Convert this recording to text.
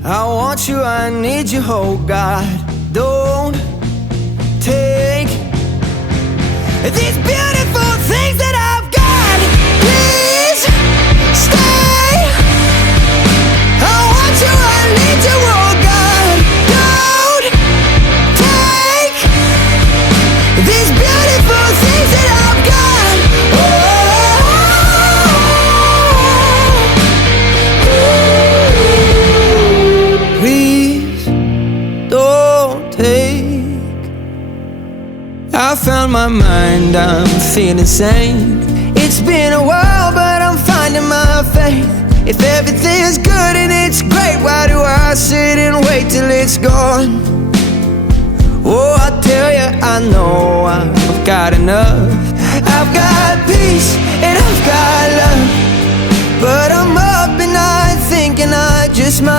I want you, I need you, oh God. Don't take these beautiful things that I've got. Please stay. I want you, I need you, oh God. Don't take these beautiful things that I've got. Please don't take. I found my mind, I'm feeling sane. It's been a while, but I'm finding my faith. If everything's good and it's great, why do I sit and wait till it's gone? Oh, I tell you, I know I've got enough. I've got peace and I've got love, but I'm up at night thinking I just might